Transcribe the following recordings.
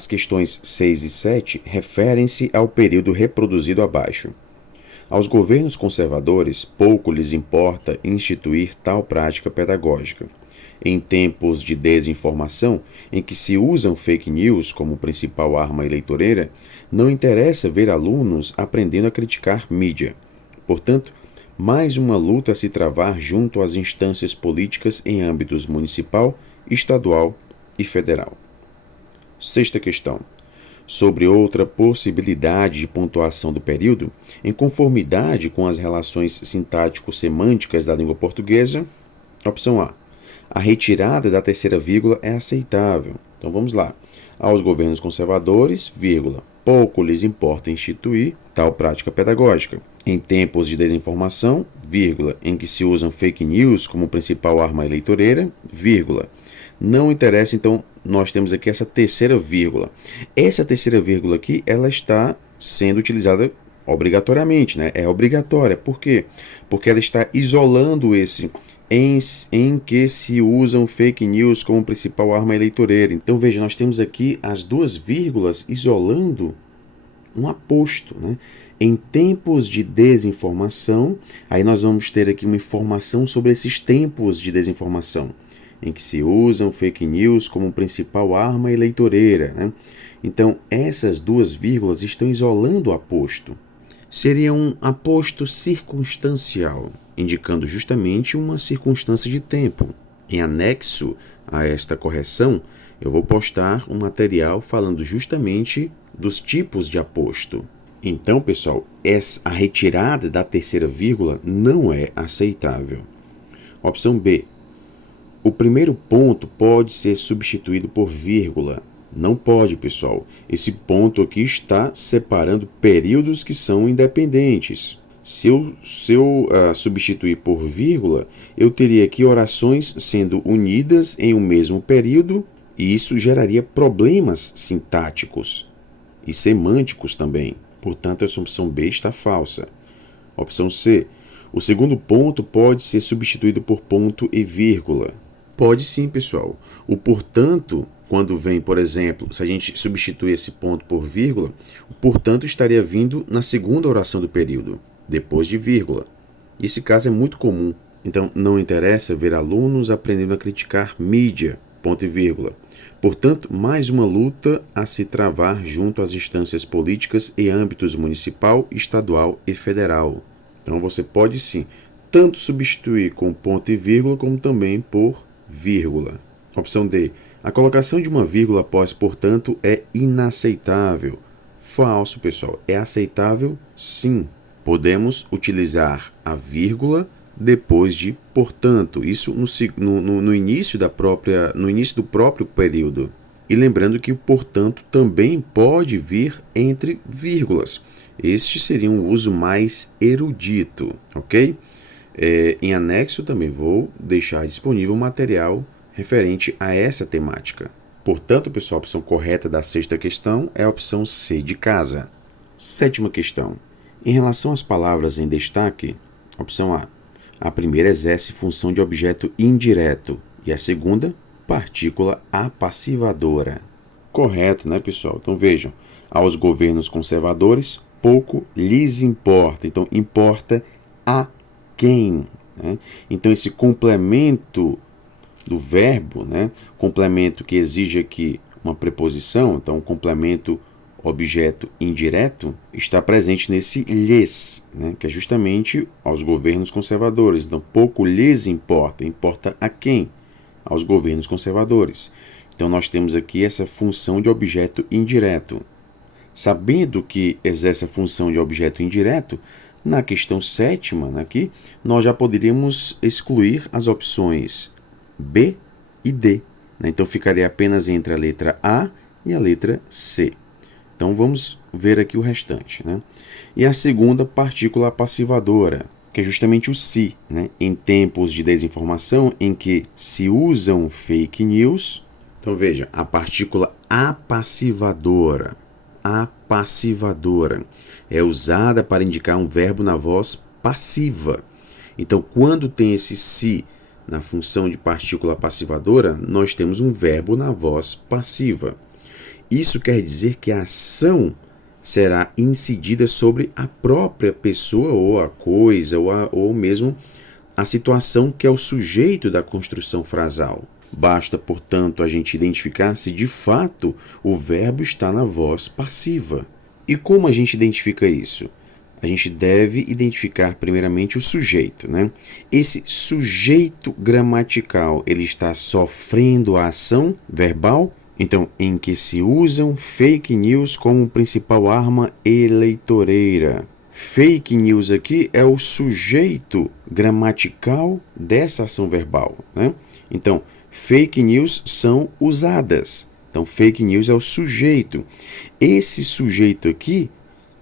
as questões 6 e 7 referem-se ao período reproduzido abaixo. Aos governos conservadores, pouco lhes importa instituir tal prática pedagógica. Em tempos de desinformação, em que se usam fake news como principal arma eleitoreira, não interessa ver alunos aprendendo a criticar mídia. Portanto, mais uma luta a se travar junto às instâncias políticas em âmbitos municipal, estadual e federal. Sexta questão. Sobre outra possibilidade de pontuação do período, em conformidade com as relações sintático-semânticas da língua portuguesa. Opção A. A retirada da terceira vírgula é aceitável. Então vamos lá. Aos governos conservadores, vírgula, pouco lhes importa instituir tal prática pedagógica. Em tempos de desinformação, vírgula, em que se usam fake news como principal arma eleitoreira, vírgula, não interessa, então nós temos aqui essa terceira vírgula. Essa terceira vírgula aqui, ela está sendo utilizada obrigatoriamente, né? É obrigatória. Por quê? Porque ela está isolando esse em que se usam fake news como principal arma eleitoreira. Então, veja, nós temos aqui as duas vírgulas isolando um aposto, né? Em tempos de desinformação, aí nós vamos ter aqui uma informação sobre esses tempos de desinformação, em que se usam fake news como principal arma eleitoreira, né? Então, essas duas vírgulas estão isolando o aposto. Seria um aposto circunstancial, indicando justamente uma circunstância de tempo. Em anexo a esta correção, eu vou postar um material falando justamente dos tipos de aposto. Então, pessoal, a retirada da terceira vírgula não é aceitável. Opção B. O primeiro ponto pode ser substituído por vírgula. Não pode, pessoal. Esse ponto aqui está separando períodos que são independentes. Se eu substituir por vírgula, eu teria aqui orações sendo unidas em um mesmo período, e isso geraria problemas sintáticos e semânticos também. Portanto, essa opção B está falsa. Opção C. O segundo ponto pode ser substituído por ponto e vírgula. Pode sim, pessoal. O portanto, quando vem, por exemplo, se a gente substituir esse ponto por vírgula, o portanto estaria vindo na segunda oração do período, depois de vírgula. Esse caso é muito comum. Então, não interessa ver alunos aprendendo a criticar mídia, ponto e vírgula. Portanto, mais uma luta a se travar junto às instâncias políticas em âmbitos municipal, estadual e federal. Então, você pode sim, tanto substituir com ponto e vírgula, como também por vírgula. Opção D. A colocação de uma vírgula após portanto é inaceitável. Falso, pessoal. É aceitável, sim. Podemos utilizar a vírgula depois de portanto. Isso no início do próprio período. E lembrando que o portanto também pode vir entre vírgulas. Este seria um uso mais erudito, ok? Em anexo também vou deixar disponível um material referente a essa temática. Portanto, pessoal, a opção correta da sexta questão é a opção C de casa. Sétima questão. Em relação às palavras em destaque, opção A. A primeira exerce função de objeto indireto e a segunda, partícula apassivadora. Correto, né, pessoal? Então vejam, aos governos conservadores, pouco lhes importa. Então, importa a quem, né? Então, esse complemento do verbo, né? Complemento que exige aqui uma preposição, então, um complemento objeto indireto, está presente nesse lhes, né? Que é justamente aos governos conservadores. Então, pouco lhes importa. Importa a quem? Aos governos conservadores. Então, nós temos aqui essa função de objeto indireto. Sabendo que exerce a função de objeto indireto, na questão sétima, aqui, nós já poderíamos excluir as opções B e D, né? Então, ficaria apenas entre a letra A e a letra C. Então, vamos ver aqui o restante, né? E a segunda, partícula apassivadora, que é justamente o se, né? Em tempos de desinformação em que se usam fake news. Então, veja, a partícula apassivadora é usada para indicar um verbo na voz passiva. Então, quando tem esse se na função de partícula passivadora, nós temos um verbo na voz passiva. Isso quer dizer que a ação será incidida sobre a própria pessoa ou a coisa ou mesmo a situação que é o sujeito da construção frasal. Basta, portanto, a gente identificar se de fato o verbo está na voz passiva. E como a gente identifica isso? A gente deve identificar primeiramente o sujeito, né? Esse sujeito gramatical, ele está sofrendo a ação verbal, então, em que se usam fake news como principal arma eleitoreira. Fake news aqui é o sujeito gramatical dessa ação verbal, né? Então, fake news são usadas. Então, fake news é o sujeito. Esse sujeito aqui,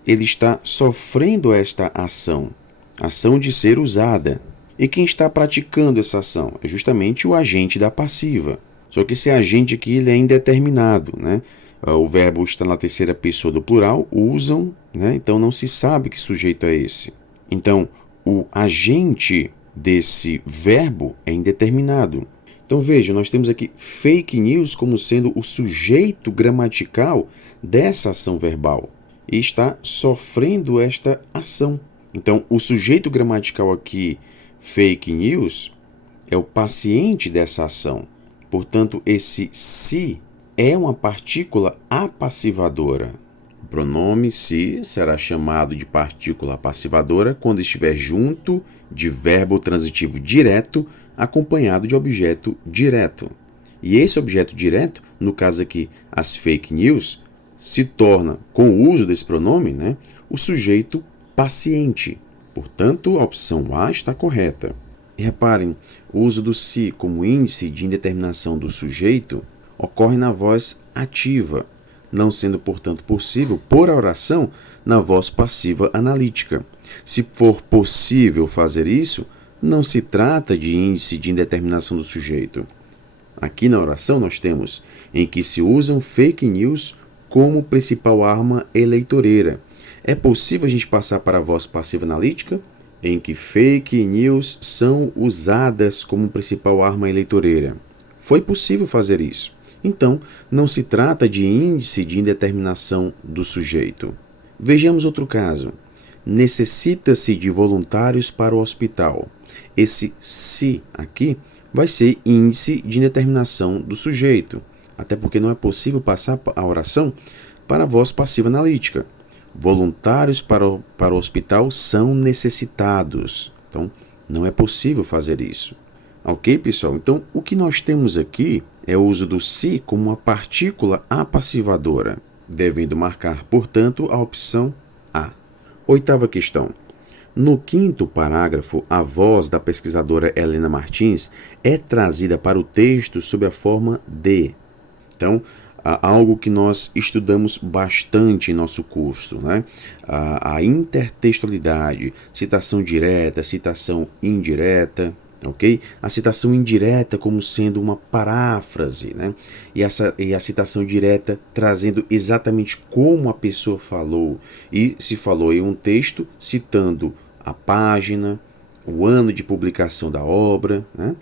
ele está sofrendo esta ação de ser usada. E quem está praticando essa ação? É justamente o agente da passiva. Só que esse agente aqui ele é indeterminado, né? O verbo está na terceira pessoa do plural, usam, né? Então não se sabe que sujeito é esse. Então, o agente desse verbo é indeterminado. Então veja, nós temos aqui fake news como sendo o sujeito gramatical dessa ação verbal e está sofrendo esta ação. Então, o sujeito gramatical aqui, fake news, é o paciente dessa ação. Portanto, esse se é uma partícula apassivadora. O pronome se será chamado de partícula apassivadora quando estiver junto de verbo transitivo direto acompanhado de objeto direto. E esse objeto direto, no caso aqui, as fake news, se torna, com o uso desse pronome, né, o sujeito paciente. Portanto, a opção A está correta. E reparem, o uso do se como índice de indeterminação do sujeito ocorre na voz ativa, não sendo, portanto, possível pôr a oração na voz passiva analítica. Se for possível fazer isso, não se trata de índice de indeterminação do sujeito. Aqui na oração nós temos em que se usam fake news como principal arma eleitoreira. É possível a gente passar para a voz passiva analítica? Em que fake news são usadas como principal arma eleitoreira. Foi possível fazer isso. Então, não se trata de índice de indeterminação do sujeito. Vejamos outro caso. Necessita-se de voluntários para o hospital. Esse se aqui vai ser índice de indeterminação do sujeito, até porque não é possível passar a oração para a voz passiva analítica. Voluntários para o hospital são necessitados. Então, não é possível fazer isso. Ok, pessoal? Então, o que nós temos aqui é o uso do se como uma partícula apassivadora, devendo marcar, portanto, a opção A. Oitava questão. No quinto parágrafo, a voz da pesquisadora Helena Martins é trazida para o texto sob a forma de. Então, algo que nós estudamos bastante em nosso curso, né? A intertextualidade, citação direta, citação indireta, ok? A citação indireta como sendo uma paráfrase, né? E a citação direta trazendo exatamente como a pessoa falou. E se falou em um texto, citando a página, o ano de publicação da obra, né?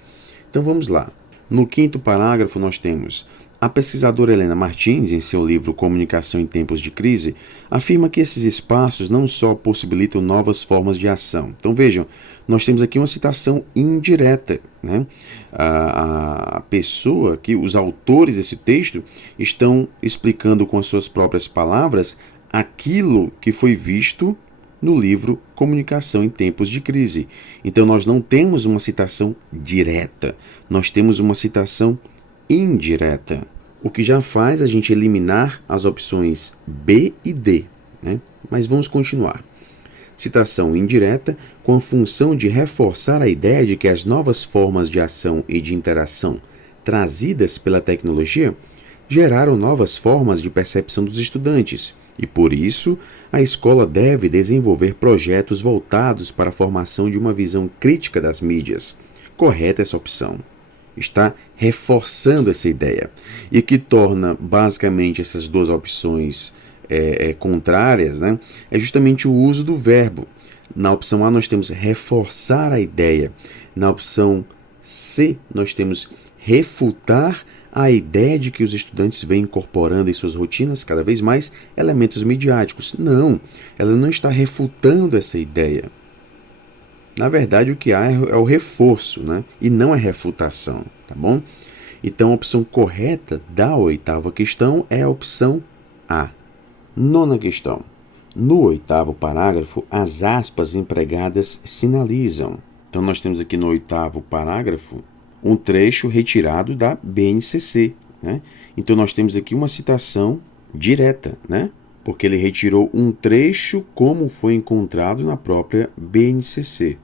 Então vamos lá. No quinto parágrafo nós temos: a pesquisadora Helena Martins, em seu livro Comunicação em Tempos de Crise, afirma que esses espaços não só possibilitam novas formas de ação. Então vejam, nós temos aqui uma citação indireta, né? A pessoa, que os autores desse texto estão explicando com as suas próprias palavras aquilo que foi visto no livro Comunicação em Tempos de Crise. Então nós não temos uma citação direta, nós temos uma citação indireta, o que já faz a gente eliminar as opções B e D, né? Mas vamos continuar. Citação indireta com a função de reforçar a ideia de que as novas formas de ação e de interação trazidas pela tecnologia geraram novas formas de percepção dos estudantes e, por isso, a escola deve desenvolver projetos voltados para a formação de uma visão crítica das mídias. Correta essa opção. Está reforçando essa ideia. E que torna basicamente essas duas opções contrárias, né? É justamente o uso do verbo. Na opção A nós temos reforçar a ideia. Na opção C nós temos refutar a ideia de que os estudantes vêm incorporando em suas rotinas cada vez mais elementos midiáticos. Não, ela não está refutando essa ideia. Na verdade, o que há é o reforço, né? E não a refutação, tá bom? Então, a opção correta da oitava questão é a opção A. Nona questão. No oitavo parágrafo, as aspas empregadas sinalizam. Então, nós temos aqui no oitavo parágrafo um trecho retirado da BNCC, né? Então, nós temos aqui uma citação direta, né? Porque ele retirou um trecho como foi encontrado na própria BNCC.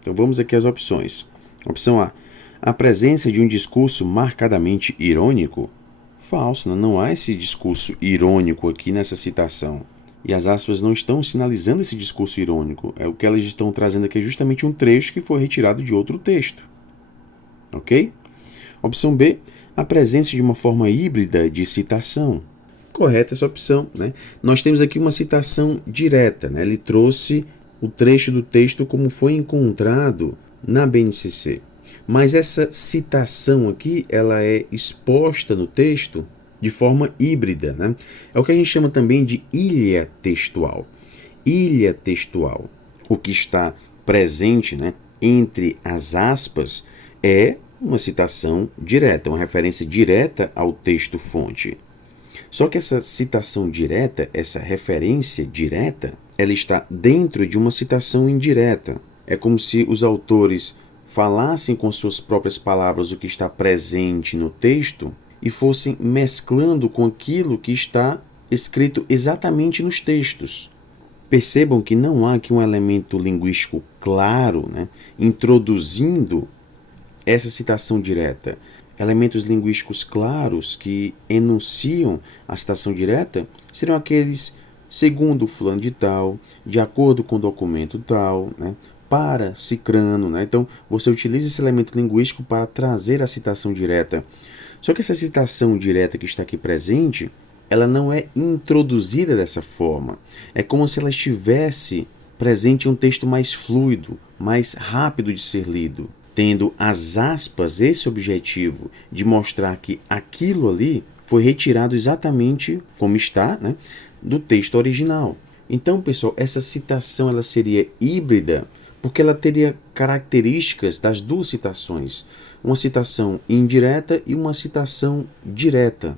Então, vamos aqui às opções. Opção A. A presença de um discurso marcadamente irônico? Falso, não há esse discurso irônico aqui nessa citação. E as aspas não estão sinalizando esse discurso irônico. O que elas estão trazendo aqui é justamente um trecho que foi retirado de outro texto. Ok? Opção B. A presença de uma forma híbrida de citação. Correta essa opção, né? Nós temos aqui uma citação direta, né? Ele trouxe o trecho do texto como foi encontrado na BNCC. Mas essa citação aqui, ela é exposta no texto de forma híbrida, né? É o que a gente chama também de ilha textual. Ilha textual. O que está presente, né, entre as aspas é uma citação direta, uma referência direta ao texto-fonte. Só que essa citação direta, essa referência direta, ela está dentro de uma citação indireta. É como se os autores falassem com suas próprias palavras o que está presente no texto e fossem mesclando com aquilo que está escrito exatamente nos textos. Percebam que não há aqui um elemento linguístico claro, né, introduzindo essa citação direta. Elementos linguísticos claros que enunciam a citação direta seriam aqueles segundo fulano de tal, de acordo com o documento tal, né, para cicrano, né? Então, você utiliza esse elemento linguístico para trazer a citação direta. Só que essa citação direta que está aqui presente, ela não é introduzida dessa forma. É como se ela estivesse presente em um texto mais fluido, mais rápido de ser lido, tendo as aspas esse objetivo de mostrar que aquilo ali foi retirado exatamente como está, né, do texto original. Então, pessoal, essa citação ela seria híbrida porque ela teria características das duas citações, uma citação indireta e uma citação direta.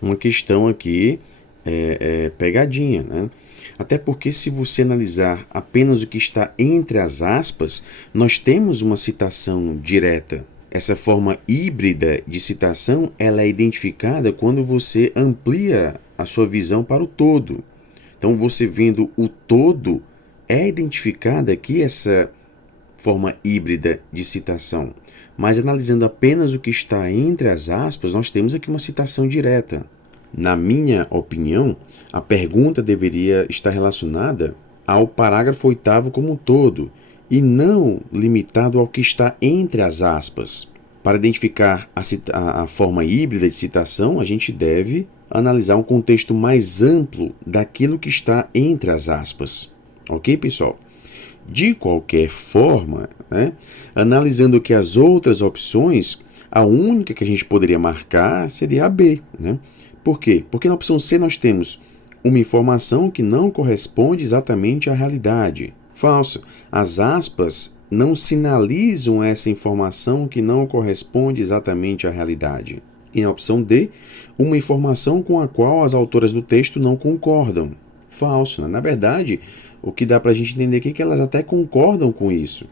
Uma questão aqui pegadinha, né? Até porque se você analisar apenas o que está entre as aspas, nós temos uma citação direta. Essa forma híbrida de citação ela é identificada quando você amplia a sua visão para o todo. Então, você vendo o todo, é identificada aqui essa forma híbrida de citação. Mas analisando apenas o que está entre as aspas, nós temos aqui uma citação direta. Na minha opinião, a pergunta deveria estar relacionada ao parágrafo 8º como um todo, e não limitado ao que está entre as aspas. Para identificar a forma híbrida de citação, a gente deve analisar um contexto mais amplo daquilo que está entre as aspas. Ok, pessoal? De qualquer forma, né, analisando que as outras opções, a única que a gente poderia marcar seria a B. Né? Por quê? Porque na opção C nós temos uma informação que não corresponde exatamente à realidade. Falso. As aspas não sinalizam essa informação que não corresponde exatamente à realidade. E na opção D, uma informação com a qual as autoras do texto não concordam. Falso. Né? Na verdade, o que dá para a gente entender aqui é que elas até concordam com isso.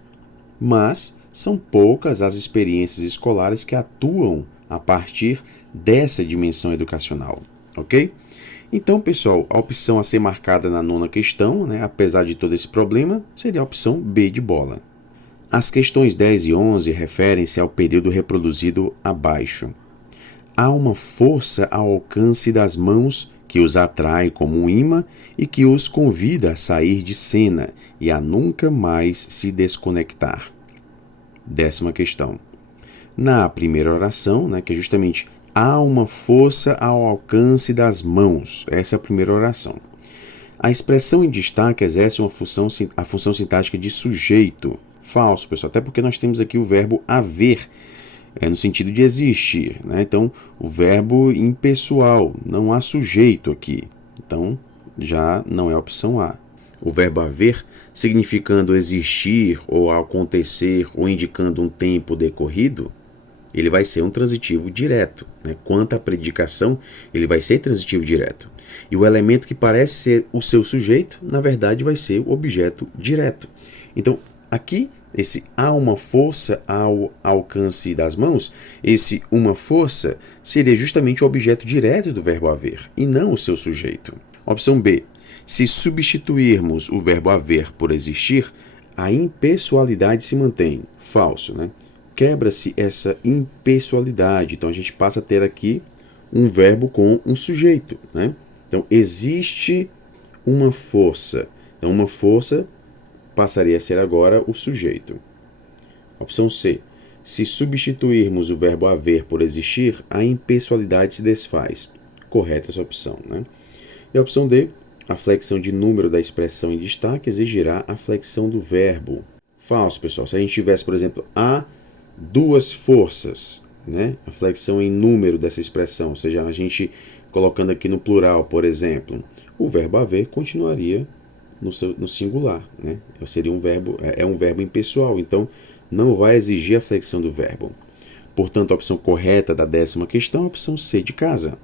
Mas são poucas as experiências escolares que atuam a partir dessa dimensão educacional. Ok? Então, pessoal, a opção a ser marcada na nona questão, né, apesar de todo esse problema, seria a opção B de bola. As questões 10 e 11 referem-se ao período reproduzido abaixo. Há uma força ao alcance das mãos que os atrai como um imã e que os convida a sair de cena e a nunca mais se desconectar. 10ª questão. Na primeira oração, né, que é justamente há uma força ao alcance das mãos. Essa é a primeira oração. A expressão em destaque exerce a função sintática de sujeito. Falso, pessoal, até porque nós temos aqui o verbo haver no sentido de existir, né? Então, o verbo impessoal, não há sujeito aqui. Então, já não é a opção A. O verbo haver, significando existir ou acontecer ou indicando um tempo decorrido, ele vai ser um transitivo direto, né? Quanto à predicação, ele vai ser transitivo direto. E o elemento que parece ser o seu sujeito, na verdade, vai ser o objeto direto. Então, aqui, esse há uma força ao alcance das mãos, esse uma força seria justamente o objeto direto do verbo haver, e não o seu sujeito. Opção B. Se substituirmos o verbo haver por existir, a impessoalidade se mantém. Falso, né? Quebra-se essa impessoalidade. Então, a gente passa a ter aqui um verbo com um sujeito, né? Então, existe uma força. Então, uma força passaria a ser agora o sujeito. Opção C. Se substituirmos o verbo haver por existir, a impessoalidade se desfaz. Correta essa opção, né? E a opção D. A flexão de número da expressão em destaque exigirá a flexão do verbo. Falso, pessoal. Se a gente tivesse, por exemplo, há duas forças, né? A flexão em número dessa expressão, ou seja, a gente colocando aqui no plural, por exemplo, o verbo haver continuaria no singular, né? Seria um verbo, é um verbo impessoal, então não vai exigir a flexão do verbo. Portanto, a opção correta da 10ª questão é a opção C de casa.